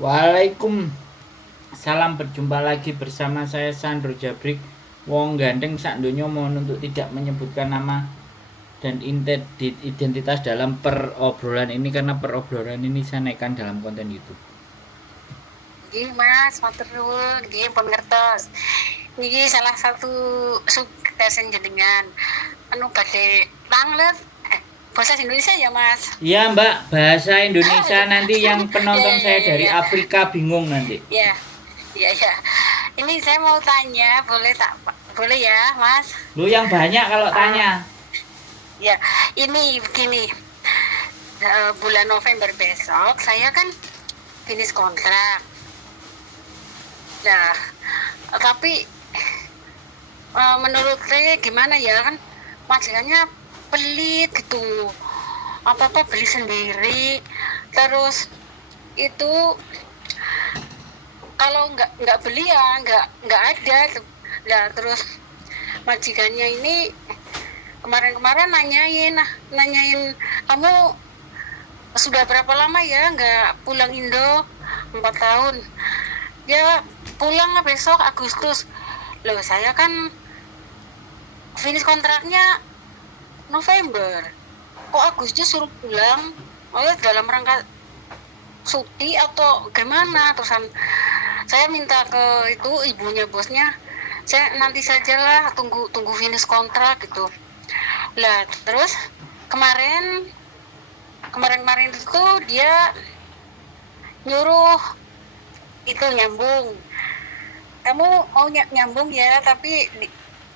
Waalaikumsalam, berjumpa lagi bersama saya Sandro Jabrik. Wong gandeng sak donya mohon untuk tidak menyebutkan nama dan identitas dalam perobrolan ini karena perobrolan ini saya naikkan dalam konten YouTube. Nggih Mas, matur nuwun, nggih pengertos. Niki salah satu sukses jenengan anu badhe tanglet bahasa Indonesia ya Mas. Iya Mbak, bahasa Indonesia nanti yang Ya penonton ya saya ya ya dari ya. Afrika bingung nanti. Ya. Ya ya. Ini saya mau tanya, boleh tak Pak? Boleh ya, Mas? Lu yang banyak kalau Ah, tanya. ya. Ini begini. Bulan November besok saya kan finish kontrak. Nah, tapi menurut saya gimana ya kan majikannya pelit gitu, apa-apa beli sendiri, terus itu kalau nggak beli ya nggak ada. Nah terus majikannya ini kemarin-kemarin nanyain kamu sudah berapa lama ya nggak pulang Indo. 4 tahun. Ya pulang besok Agustus. Loh saya kan finish kontraknya November, kok Agustus suruh pulang. Oh ya dalam rangka cuti atau gimana. Terusan saya minta ke itu ibunya bosnya, saya nanti sajalah tunggu finish kontrak gitu. Lah terus kemarin itu dia nyuruh itu nyambung, kamu mau nyambung ya tapi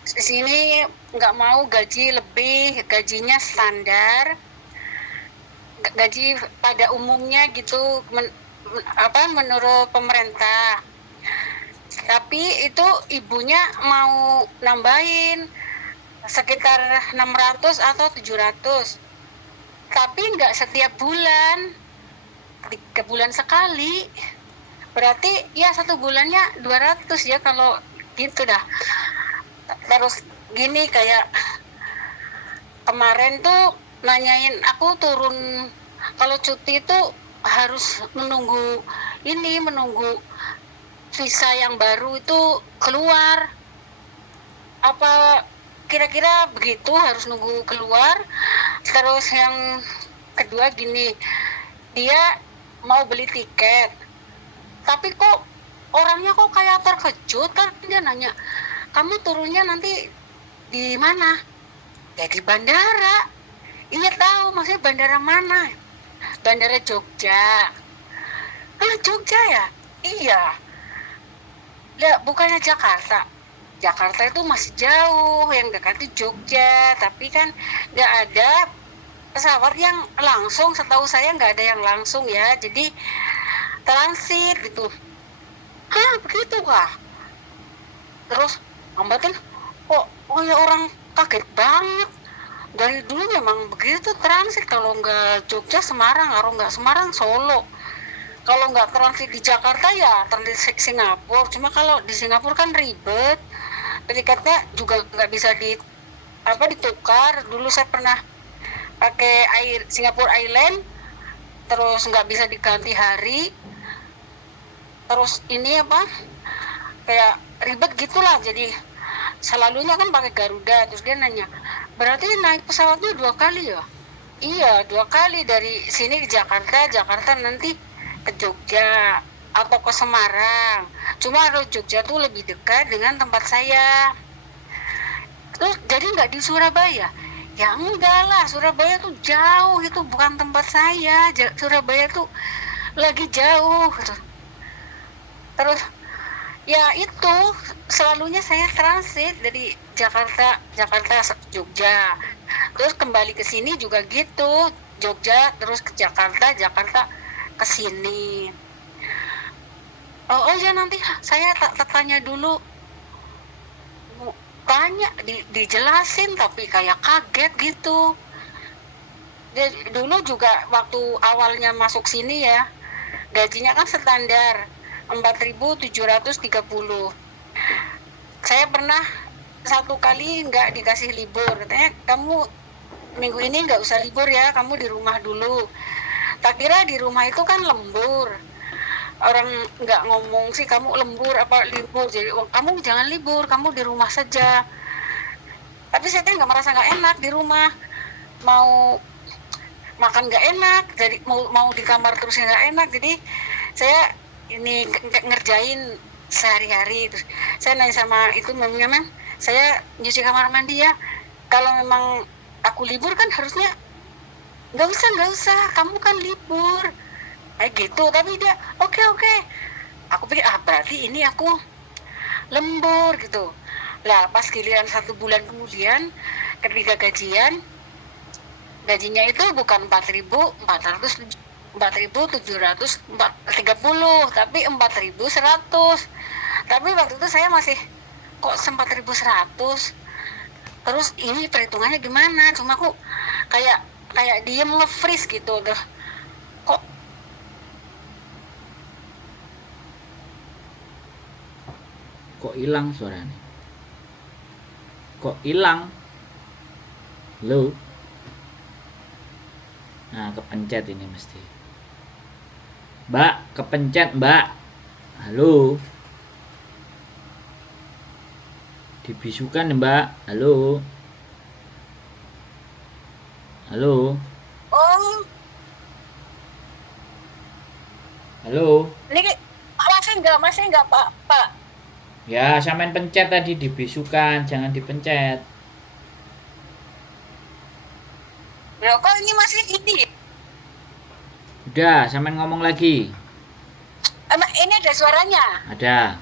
di sini nggak mau gaji lebih, gajinya standar, gaji pada umumnya gitu, menurut pemerintah. Tapi itu ibunya mau nambahin sekitar 600 atau 700, tapi nggak setiap bulan, 3 bulan sekali. Berarti ya 1 bulannya 200 ya kalau gitu dah. Terus gini kayak kemarin tuh nanyain aku turun, kalau cuti itu harus menunggu visa yang baru itu keluar. Apa kira-kira begitu, harus nunggu keluar. Terus yang kedua gini, dia mau beli tiket, tapi kok orangnya kok kayak terkejut kan. Dia nanya, kamu turunnya nanti di mana? Ya di bandara. Iya tahu, maksudnya bandara mana? Bandara Jogja. Ah Jogja ya? Iya. Ya bukannya Jakarta. Jakarta itu masih jauh, yang dekat itu Jogja. Tapi kan nggak ada pesawat yang langsung, setahu saya nggak ada yang langsung ya. Jadi transit gitu. Hah begitu kah? Terus Mbak kok ya orang kaget banget. Dari dulu memang begitu transit, kalau nggak Jogja Semarang, kalau nggak Semarang Solo, kalau nggak transit di Jakarta ya transit Singapura. Cuma kalau di Singapura kan ribet, tiketnya juga nggak bisa ditukar. Dulu saya pernah pakai Singapore Island, terus nggak bisa diganti hari, terus ini kayak ribet gitulah. Jadi selalunya kan pakai Garuda. Terus dia nanya, berarti naik pesawatnya 2 kali ya? Iya 2 kali, dari sini ke Jakarta nanti ke Jogja atau ke Semarang. Cuma kalau Jogja tuh lebih dekat dengan tempat saya. Terus jadi nggak di Surabaya? Ya enggak lah, Surabaya tuh jauh, itu bukan tempat saya. Surabaya tuh lagi jauh. Terus ya itu selalunya saya transit dari Jakarta Jogja, terus kembali ke sini juga gitu, Jogja terus ke Jakarta ke sini. Oh ya nanti saya tanya dulu, tanya dijelasin tapi kayak kaget gitu. Dulu juga waktu awalnya masuk sini ya, gajinya kan standar 4.730. Saya pernah satu kali nggak dikasih libur, katanya kamu minggu ini nggak usah libur ya, kamu di rumah dulu. Tak kira di rumah itu kan lembur, orang nggak ngomong sih kamu lembur apa libur, jadi kamu jangan libur, kamu di rumah saja. Tapi saya nggak merasa nggak enak di rumah, mau makan nggak enak, jadi mau di kamar terus nggak enak. Jadi saya ini ngerjain sehari-hari. Terus saya nanya sama itu memang saya nyuci kamar mandi ya, kalau memang aku libur kan harusnya nggak usah, kamu kan libur kayak gitu. Tapi dia oke, aku pikir berarti ini aku lembur gitu. Lah pas giliran 1 bulan kemudian ketika gajinya itu bukan 4.730, tapi 4.100. Tapi waktu itu saya masih kok 4.100. Terus ini perhitungannya gimana? Cuma aku kayak diem nge-freeze gitu deh. Kok hilang suaranya? Kok hilang? Halo? Nah, kepencet ini mesti. Mbak, kepencet, Mbak. Halo? Dibisukan, Mbak. Halo? Halo? Oh, Halo? ini masih enggak Pak. Ya, sampean pencet tadi dibisukan, jangan dipencet. Ya kok ini masih ini? Udah, sampean ngomong lagi. Ini ada suaranya. Ada.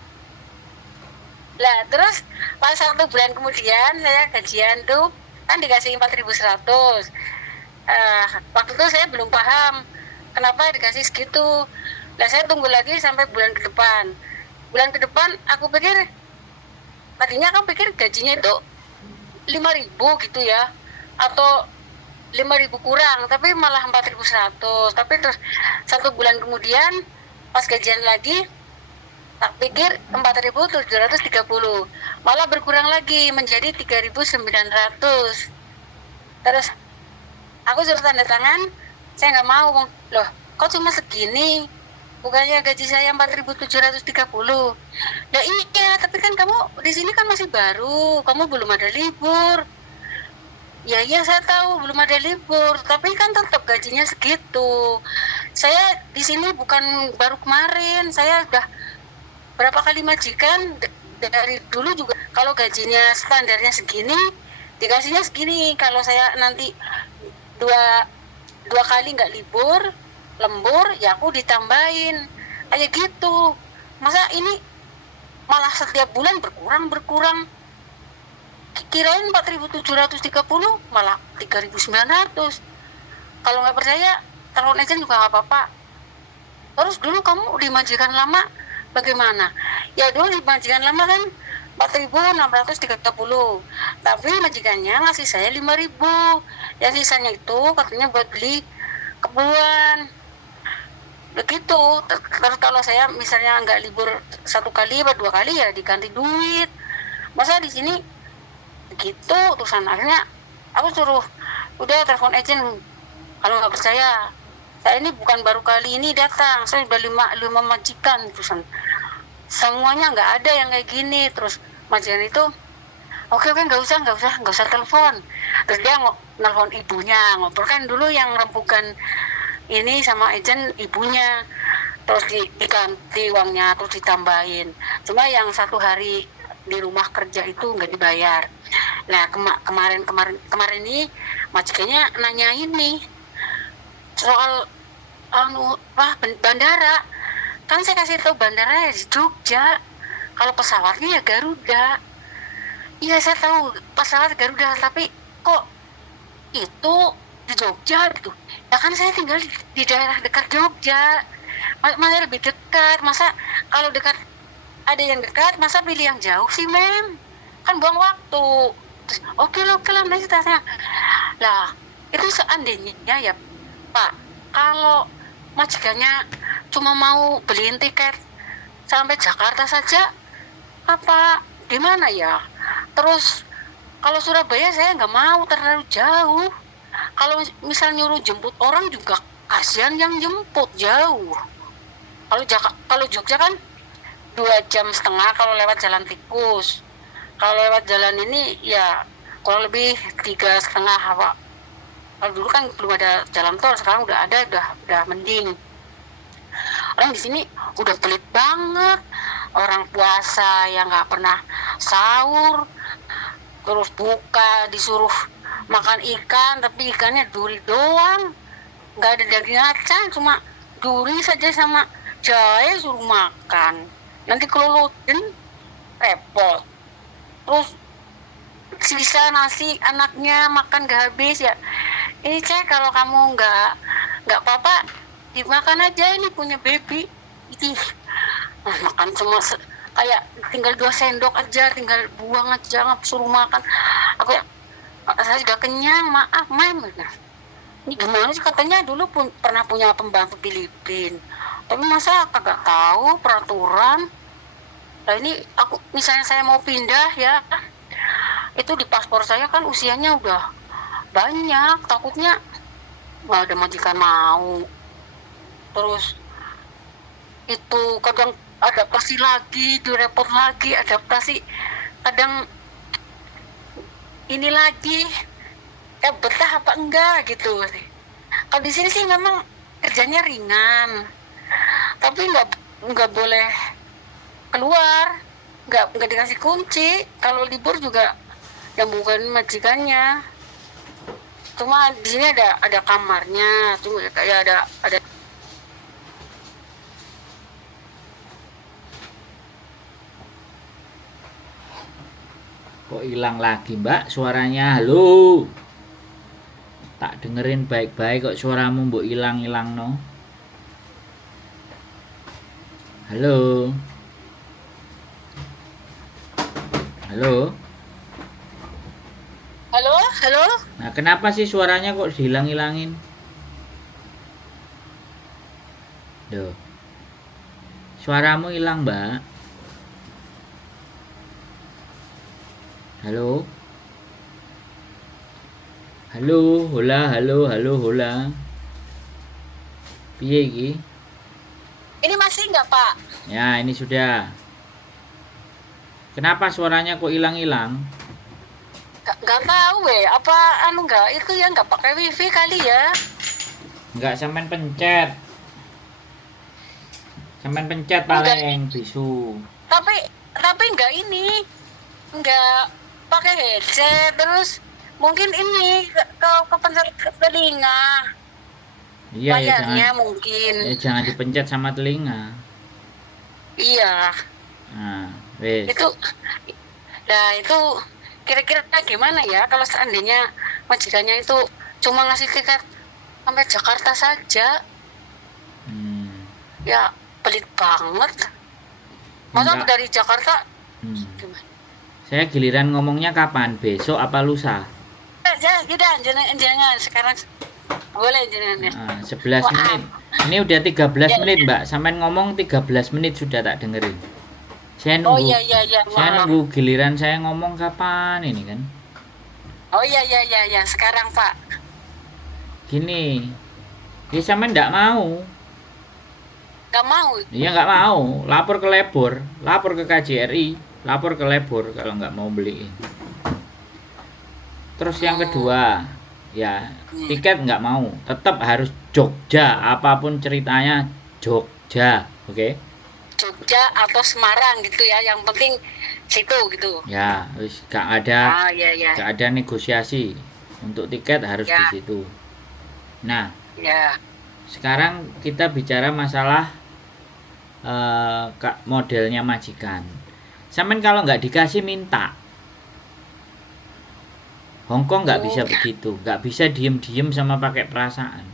Lah terus pas 1 bulan kemudian saya gajian tuh kan dikasih 4.100. Waktu itu saya belum paham kenapa dikasih segitu. Lah saya tunggu lagi sampai bulan ke depan. Bulan ke depan aku pikir, tadinya aku pikir gajinya itu 5.000 gitu ya, atau 5.000 kurang, tapi malah 4.100. Tapi terus 1 bulan kemudian pas gajian lagi tak pikir 4.730, malah berkurang lagi menjadi 3.900. Terus aku suruh tanda tangan, saya nggak mau. Loh kok cuma segini, bukannya gaji saya 4.730. Ya iya, tapi kan kamu di sini kan masih baru, kamu belum ada libur. Ya iya saya tahu belum ada libur, tapi kan tetap gajinya segitu. Saya di sini bukan baru kemarin, saya udah berapa kali majikan dari dulu juga. Kalau gajinya standarnya segini, dikasihnya segini. Kalau saya nanti dua kali nggak libur, lembur, ya aku ditambahin kayak gitu. Masa ini malah setiap bulan berkurang, kirain 4.730 malah 3.900. Kalau nggak percaya telepon aja juga nggak apa-apa. Terus dulu kamu di majikan lama bagaimana? Ya dulu di majikan lama kan 4.630, tapi majikannya ngasih saya 5.000. Ya sisanya itu katanya buat beli keperluan begitu. Terus kalau saya misalnya nggak libur 1 kali atau 2 kali ya diganti duit. Masa di sini gitu? Terusan akhirnya aku suruh udah telepon agent. Kalau nggak percaya, saya ini bukan baru kali ini datang, saya udah 5 majikan. Terusan semuanya nggak ada yang kayak gini. Terus majikan itu oke nggak usah telepon. Terus dia nelfon ibunya, ngobrol kan dulu yang rempukan ini sama agent ibunya. Terus diganti uangnya, terus ditambahin. Cuma yang 1 hari di rumah kerja itu nggak dibayar. Nah kemarin ini majikannya nanya ini soal bandara. Kan saya kasih tahu bandara ya di Jogja, kalau pesawatnya ya Garuda. Iya saya tahu pesawat Garuda, tapi kok itu di Jogja gitu. Ya kan saya tinggal di daerah dekat Jogja, masa lebih dekat. Masa kalau dekat ada yang dekat, masa pilih yang jauh sih mem, kan buang waktu. Terus oke lah nanti tanya lah, itu seandainya ya Pak, kalau majikannya cuma mau beliin tiket sampai Jakarta saja, apa gimana ya? Terus kalau Surabaya saya nggak mau, terlalu jauh. Kalau misal nyuruh jemput orang juga kasihan yang jemput jauh. Kalau Jogja kan 2,5 jam kalau lewat jalan tikus. Kalau lewat jalan ini ya kurang lebih 3,5 apa. Kalau dulu kan belum ada jalan tol, sekarang udah ada, udah mending. Orang di sini udah pelit banget. Orang puasa yang nggak pernah sahur, terus buka disuruh makan ikan, tapi ikannya duri doang, nggak ada daging acan, cuma duri saja sama jahe suruh makan. Nanti kelulutin repot. Terus sisa nasi anaknya makan gak habis ya. Ini Cek, kalau kamu nggak apa-apa dimakan aja, ini punya baby. Ini makan cuma kayak tinggal 2 sendok aja, tinggal buang aja, nggak suruh makan. Saya sudah kenyang, maaf mem. Ini gimana sih, katanya dulu pernah punya pembantu Filipin, tapi masa kagak tahu peraturan. Nah ini misalnya saya mau pindah ya, itu di paspor saya kan usianya udah banyak, takutnya nggak ada majikan mau. Terus itu kadang adaptasi lagi, direpot lagi, adaptasi kadang ini lagi, betah apa enggak gitu. Kalau di sini sih memang kerjanya ringan, tapi nggak boleh keluar, nggak dikasih kunci. Kalau libur juga yang bukan majikannya. Cuma di sini ada kamarnya, cuma kayak ada Kok hilang lagi Mbak suaranya? Halo, tak dengerin baik-baik kok suaramu mbok hilang-hilang no. Halo. Halo. halo. Nah, kenapa sih suaranya kok dihilang-hilangin? Duh. Suaramu hilang, Mbak. Halo. Halo, hola. Piye iki? Ini masih nggak Pak? Ya, ini sudah. Kenapa suaranya kok hilang-hilang? Nggak tahu apa nggak itu ya, nggak pakai wifi kali ya. Enggak, sampean pencet. Sampean pencet paling bisu. Tapi nggak pakai headset, terus mungkin ini ke pencet telinga. Iya ya, layarnya mungkin. jangan dipencet sama telinga. Iya. Nah, wes. Itu kira-kira gimana ya kalau seandainya majikannya itu cuma ngasih tiket sampai Jakarta saja? Ya pelit banget. Masa dari Jakarta? Saya giliran ngomongnya kapan? Besok apa lusa? Jangan sekarang. Boleh jangan. 11 menit. Ini udah 13 menit, Mbak. Sampean ngomong 13 menit sudah tak dengerin. Saya nunggu. Iya. Saya nunggu giliran saya ngomong kapan ini kan. Oh iya. Sekarang, Pak. Gini. Ya sampean enggak mau. Enggak mau? Iya enggak mau. Lapor ke Lebor, lapor ke KJRI, lapor ke Lebor kalau enggak mau beliin. Terus yang kedua, ya tiket nggak mau, tetap harus Jogja, apapun ceritanya Jogja, oke? Jogja atau Semarang gitu ya, yang penting situ gitu. Ya, wis nggak ada negosiasi, untuk tiket harus di situ. Nah, sekarang kita bicara masalah modelnya majikan. Sampean kalau nggak dikasih minta. Hongkong nggak bisa begitu, nggak bisa diem-diem sama pakai perasaan.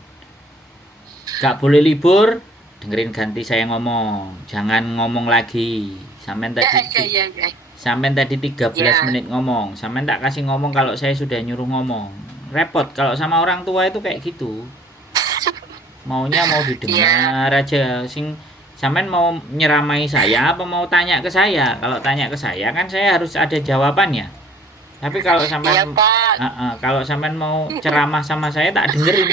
Nggak boleh libur, dengerin ganti saya ngomong, jangan ngomong lagi. Sampean tadi 13 menit ngomong, sampean tak kasih ngomong kalau saya sudah nyuruh ngomong. Repot kalau sama orang tua itu kayak gitu. Maunya mau didengar aja. Sampean mau nyeramai saya apa mau tanya ke saya? Kalau tanya ke saya kan saya harus ada jawabannya. Tapi kalau sampean kalau sampean mau ceramah sama saya tak dengerin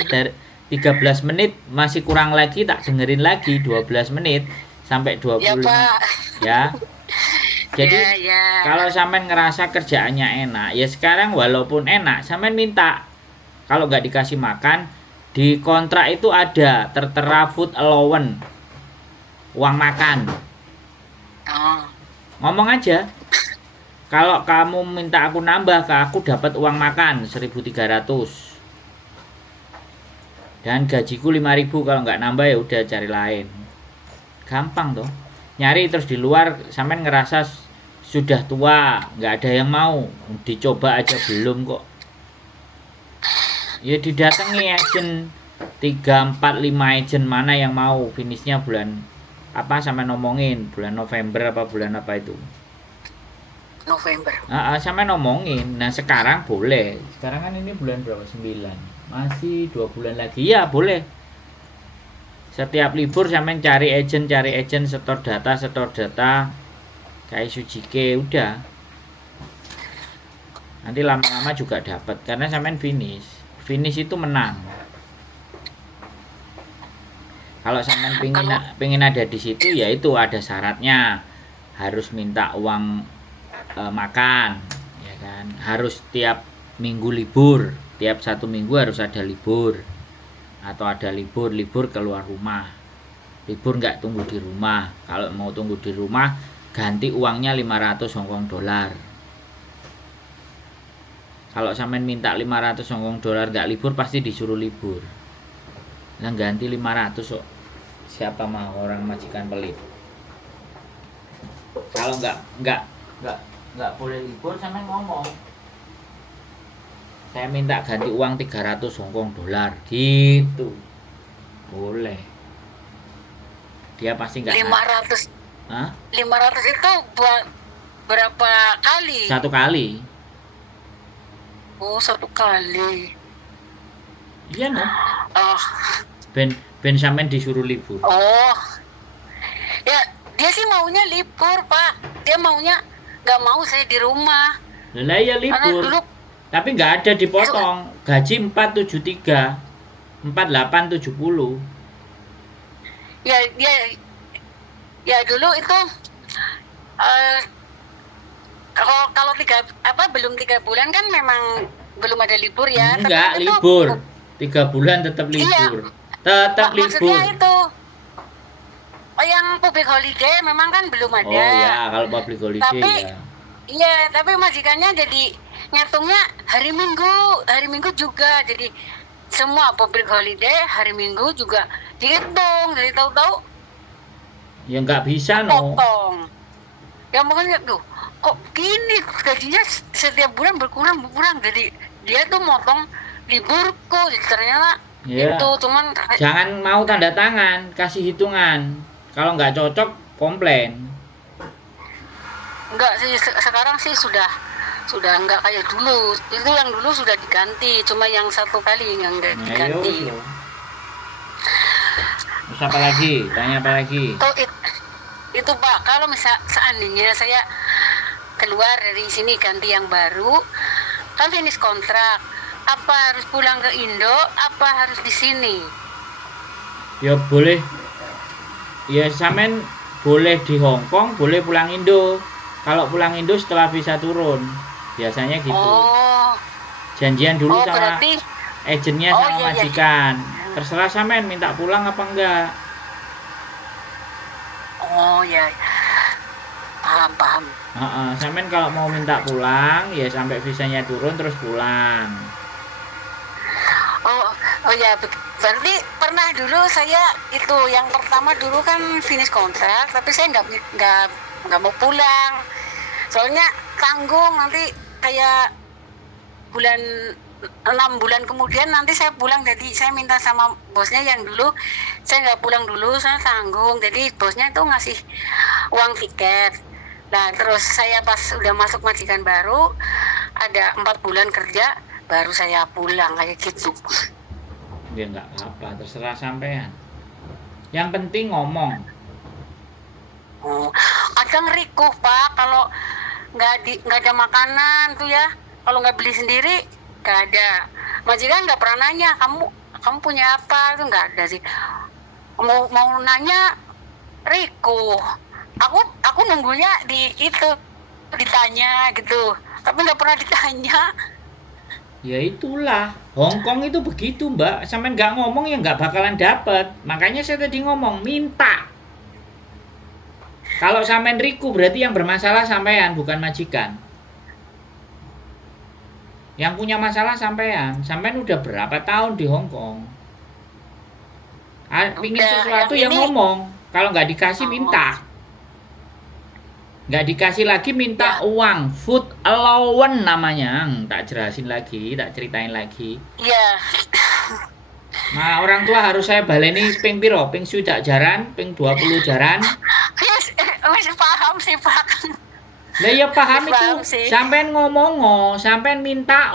13 menit masih kurang lagi, tak dengerin lagi 12 menit sampai 25. Ya Pak. Ya. Jadi Ya. kalau sampean ngerasa kerjaannya enak, ya sekarang walaupun enak, sampean minta. Kalau nggak dikasih makan, di kontrak itu ada tertera food allowance, uang makan. Oh. Ngomong aja. Kalau kamu minta aku nambah, ke aku dapat uang makan 1.300. Dan gajiku 5.000, kalau nggak nambah ya udah cari lain. Gampang toh. Nyari terus di luar, sampean ngerasa sudah tua, nggak ada yang mau, dicoba aja belum kok. Ya didatangi agent 3, 4, 5 agent mana yang mau, finishnya bulan apa, sampai ngomongin bulan November apa bulan apa itu. November. Sampai ngomongin. Nah sekarang boleh. Sekarang kan ini bulan berapa? 9. Masih 2 bulan lagi. Ya boleh. Setiap libur sampai cari agent, setor data. Kayak Sujike udah. Nanti lama-lama juga dapat karena sampai finish. Finish itu menang. Kalau sampai pengen ada di situ, ya itu ada syaratnya. Harus minta uang makan, ya kan, harus tiap minggu libur, tiap 1 minggu harus ada libur, atau ada libur keluar rumah, libur nggak tunggu di rumah. Kalau mau tunggu di rumah, ganti uangnya 500 Hongkong dolar. Kalau sampean minta 500 Hongkong dolar nggak libur, pasti disuruh libur. Nah ganti 500 kok, siapa mau orang majikan pelit. Kalau nggak boleh libur, sampai ngomong saya minta ganti uang 300 Hongkong dolar gitu, boleh. Dia pasti nggak 500. Hah? 500 itu buat berapa kali? 1 kali. Oh, 1 kali. Iya no. Oh. Ben sampean disuruh libur. Oh. Ya, dia sih maunya libur, Pak. Dia maunya nggak mau saya di rumah. Lah ya libur. Dulu, tapi nggak ada dipotong. Gaji 473, 4870. Ya dulu itu kalau belum 3 bulan kan memang belum ada libur ya. Enggak, tapi libur. 3 bulan tetap libur. Iya. Tetap libur. Maksudnya itu yang public holiday memang kan belum ada. Oh ya, kalau public holiday tapi, ya. Iya, tapi majikannya jadi ngitungnya hari Minggu juga. Jadi semua public holiday hari Minggu juga dihitung. Jadi tahu-tahu ya nggak bisa no. Potong. Ya makanya tuh, kok gini gajinya setiap bulan berkurang. Jadi dia tuh motong liburku. Jadi ternyata ya. Itu cuman jangan mau tanda tangan, kasih hitungan. Kalau nggak cocok, komplain. Enggak sih, sekarang sih sudah enggak kayak dulu. Itu yang dulu sudah diganti, cuma yang 1 kali yang enggak diganti. Terus apa lagi? Tanya apa lagi? Itu Pak, kalau seandainya saya keluar dari sini ganti yang baru, kan finish kontrak, apa harus pulang ke Indo, apa harus di sini? Ya boleh. Ya sampean boleh di Hong Kong, boleh pulang Indo. Kalau pulang Indo setelah visa turun, biasanya gitu. Oh. Janjian dulu sama berarti agennya sama majikan. Terserah sampean minta pulang apa enggak. Oh ya, paham. Sampean kalau mau minta pulang, ya sampai visanya turun terus pulang. Oh ya, berarti pernah dulu saya itu yang pertama dulu kan finish kontrak, tapi saya nggak mau pulang. Soalnya tanggung nanti kayak 6 bulan kemudian nanti saya pulang. Jadi saya minta sama bosnya yang dulu saya nggak pulang dulu, saya tanggung. Jadi bosnya itu ngasih uang tiket. Nah terus saya pas udah masuk majikan baru, ada 4 bulan kerja baru saya pulang kayak gitu. Ya nggak apa-apa, terserah sampean. Yang penting ngomong. Kadang rikuh Pak, kalau nggak ada makanan tuh ya, kalau nggak beli sendiri nggak ada. Majikan nggak pernah nanya kamu punya apa? Itu nggak ada sih. Mau nanya Riko, aku nunggunya di itu ditanya gitu, tapi nggak pernah ditanya. Ya itulah, Hong Kong itu begitu mbak, sampai nggak ngomong ya nggak bakalan dapet. Makanya saya tadi ngomong, minta. Kalau sampean Riku berarti yang bermasalah sampean, bukan majikan. Yang punya masalah sampean. Sampean udah berapa tahun di Hong Kong? Pingin Udah, sesuatu yang ini ngomong. Kalau nggak dikasih minta. Nggak dikasih lagi minta Ya. uang. Food allowance namanya. Tak jelasin lagi, tak ceritain lagi. ya Nah, orang tua harus saya baleni ping piro? Ping sudak jaran, ping 20 jaran. wis paham sih Pak. Lah ya paham Paham itu. sih. Sampean ngomong sampean minta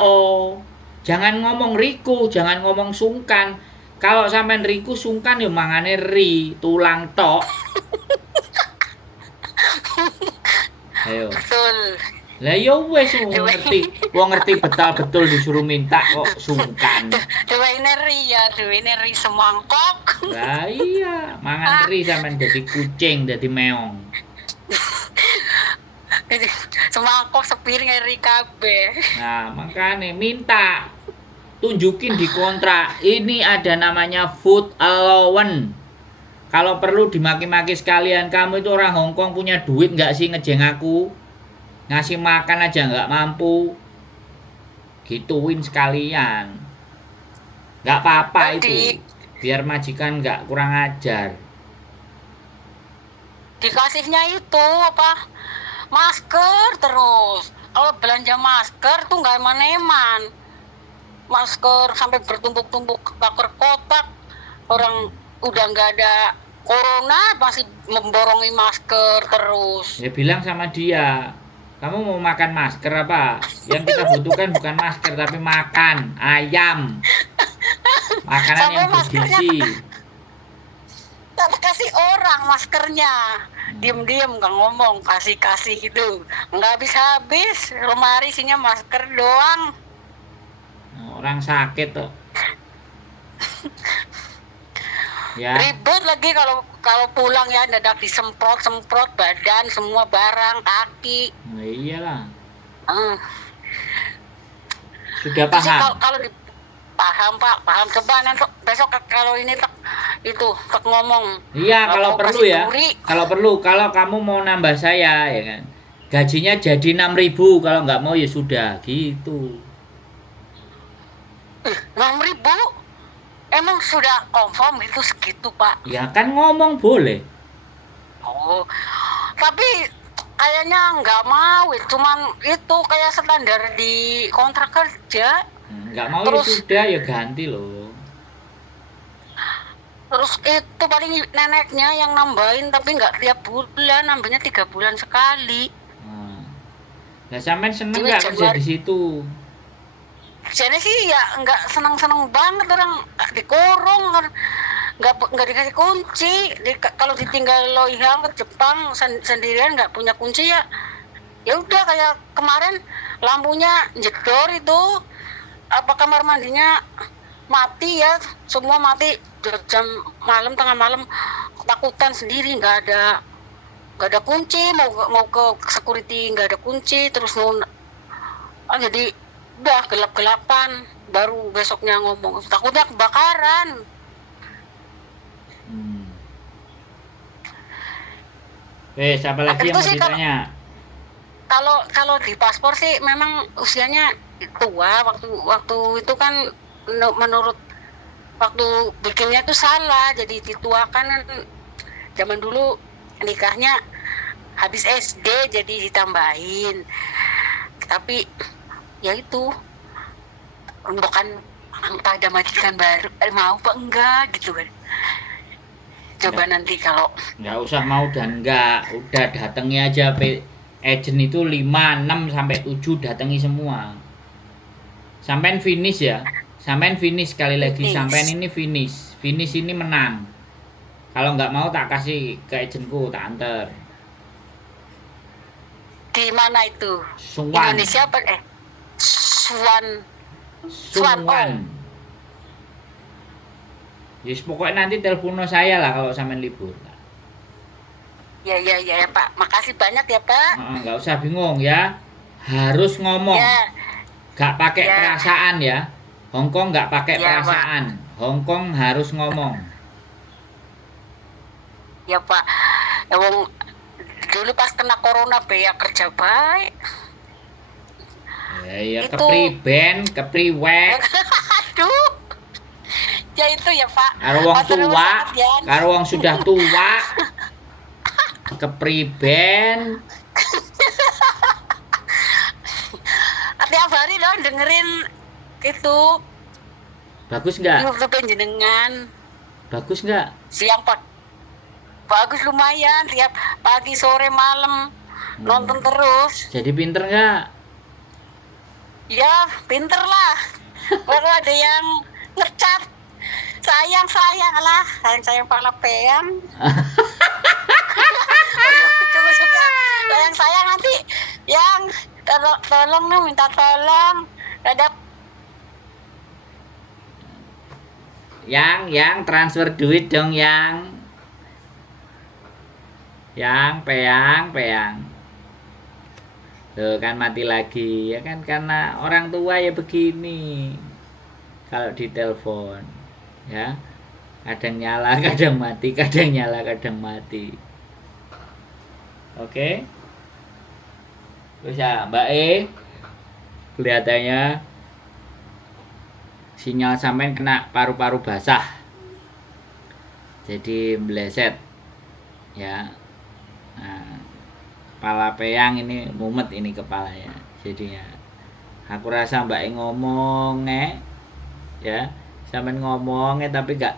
Jangan ngomong riku, jangan ngomong sungkan. Kalau sampean riku sungkan ya mangane ri, tulang tok. Ayo. Betul. Lah ya wis wong ngerti betul disuruh minta kok sungkan. Duwene ri semangkok. Lah iya, mangan ri sampean dadi kucing, dadi meong. Semangkok sepiring ri kabeh. Nah, makanya minta tunjukin di kontrak ini ada namanya food allowance. Kalau perlu dimaki-maki sekalian, kamu itu orang Hong Kong punya duit nggak sih ngejeng aku? Ngasih makan aja nggak mampu. Gituin sekalian. Nggak apa-apa itu. Biar majikan nggak kurang ajar. Dikasihnya itu apa? Masker terus. Kalau belanja masker tuh nggak eman-eman. Masker sampai bertumpuk-tumpuk bakar kotak. Orang udah nggak ada corona masih memborongi masker terus. Ya bilang sama dia, kamu mau makan masker apa? Yang kita butuhkan bukan masker tapi makan ayam. Makanan Sampai yang bergizi. Tak kasih orang maskernya. Diem-diem nggak ngomong, kasih gitu. Nggak habis-habis. Lemari isinya masker doang. Orang sakit tuh. Ya. Ribut lagi kalau pulang ya, dadak disemprot badan, semua barang, kaki. Nah, iyalah. Jadi Sudah paham. kalau paham Pak, paham. Coba nanti besok kalau ini itu ngomong. Iya, kalau perlu ya. Duri. Kalau perlu, kalau kamu mau nambah saya ya kan. Gajinya jadi 6.000, kalau nggak mau ya sudah gitu. 6.000? Emang sudah confirm itu segitu Pak? Ya kan ngomong boleh. Oh, tapi kayaknya nggak mau, cuman itu kayak standar di kontrak kerja. Nggak mau Terus- ya sudah ya ganti loh. Terus itu paling neneknya yang nambahin, tapi nggak tiap bulan, nambahnya 3 bulan sekali. Nah, sampean seneng Ini nggak kerja Januari. di situ? Jadi sih ya nggak seneng banget, orang dikurung, nggak dikasih kunci. Kalau ditinggal loihang ke Jepang sendirian nggak punya kunci ya udah kayak kemarin lampunya jedor itu, apa kamar mandinya mati ya, semua mati jam malam, tengah malam, ketakutan sendiri, nggak ada kunci, mau ke security nggak ada kunci, terus jadi udah gelap-gelapan, baru besoknya ngomong takutnya kebakaran. Siapa lagi yang Itu mau sih ditanya? Kalau di paspor sih memang usianya tua, waktu itu kan menurut waktu bikinnya tuh salah, jadi dituakan. Zaman dulu nikahnya habis SD jadi ditambahin, tapi ya itu bukan entah ada majikan baru mau apa enggak gitu kan. Coba nanti kalau Nggak usah mau dan enggak, udah datangi aja agent itu 5, 6 sampai 7 datangi semua. Sampean finish ya. Sampean finish sekali lagi, Finish. sampean ini finish. Finish ini menang. Kalau nggak mau tak kasih ke agentku, tak anter. di mana itu? Suwan. Indonesia apa Swan. Suwan. Yes, pokoknya nanti telepon saya lah kalau sampean libur. Ya Pak. Makasih banyak ya Pak. Nggak usah bingung ya. Harus ngomong. Ya, Gak pakai ya, perasaan ya. Hongkong nggak pakai ya Pak. perasaan. Hongkong harus ngomong. Ya Pak. Ya wong dulu pas kena corona ya kerja baik. Ya Itu- kepriben, kepriwek. Aduh. Ya itu ya Pak. Karo wong Matur nuwun tua, sangat, ya. karo wong sudah tua. Kepriben. Tiap hari dong dengerin itu Bagus nggak? YouTube jenengan Bagus nggak? siang Pak. Bagus lumayan tiap pagi sore malam nonton terus. Jadi pinter nggak? Ya pinter lah. Baru ada yang ngecat sayang lah sayang palapean. sayang nanti yang tolong nih minta tolong ada Yang transfer duit dong yang peyang. Tuh kan mati lagi ya kan karena orang tua ya begini. Kalau ditelepon ya kadang nyala, kadang mati, kadang nyala, kadang mati. Oke. Terus ya Mbak E kelihatannya sinyal sampean kena paru-paru basah. Jadi meleset ya. Nah, kepala peyang ini mumet ini kepalanya. Jadi ya aku rasa Mbak E ngomong ya sampean ngomong tapi nggak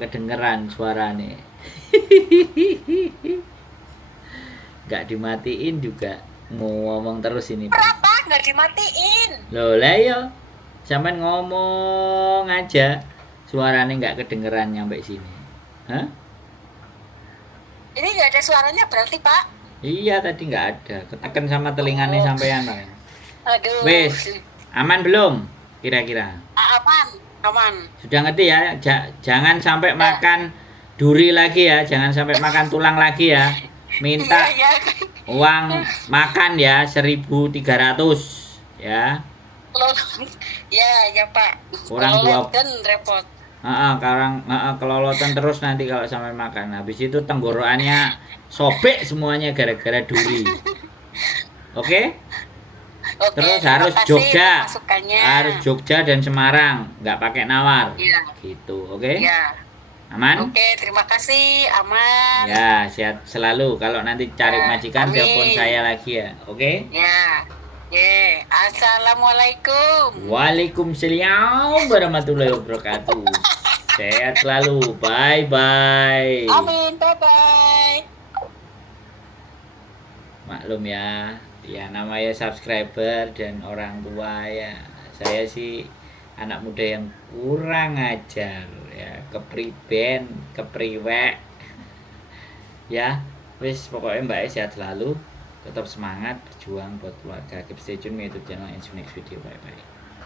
kedengeran suaranya. Nggak dimatiin juga ngomong terus ini. apa nggak dimatiin. Loh lah yo sampean ngomong aja suaranya nggak kedengeran nyampe sini. Hah? Ini nggak ada suaranya berarti Pak. Iya tadi nggak ada. Ketekan sama telinganya sampean Pak. Aduh. Wes, aman belum? Kira-kira. Aman. Sudah ngerti ya? Jangan sampai makan duri lagi ya, jangan sampai makan tulang lagi ya. Minta Iya. uang makan ya 1.300 ya. Ya Pak. Kurang Kalau 20. dan repot. Kelolotan terus nanti kalau sampai makan. Habis itu tenggorokannya sobek semuanya gara-gara duri. Oke? Oke, Terus terima harus kasih Jogja. masukannya. Harus Jogja dan Semarang, nggak pakai nawar. Iya. Gitu, oke? Ya. Aman? Oke, terima kasih. Aman. Ya, sehat selalu. Kalau nanti cari Ya, majikan, amin. telepon saya lagi ya. Oke? Ya. Assalamualaikum. Waalaikumsalam warahmatullahi wabarakatuh. Sehat selalu. Bye-bye. Amin. Bye-bye. Maklum ya. Ya namanya subscriber dan orang tua ya. Saya sih anak muda yang kurang ajar ya. Kepriben, kepriwek. Ya, wis pokoknya Mbak sehat selalu. Tetap semangat berjuang buat keluarga. Keep stay tune YouTube channel and see you next video. Bye bye.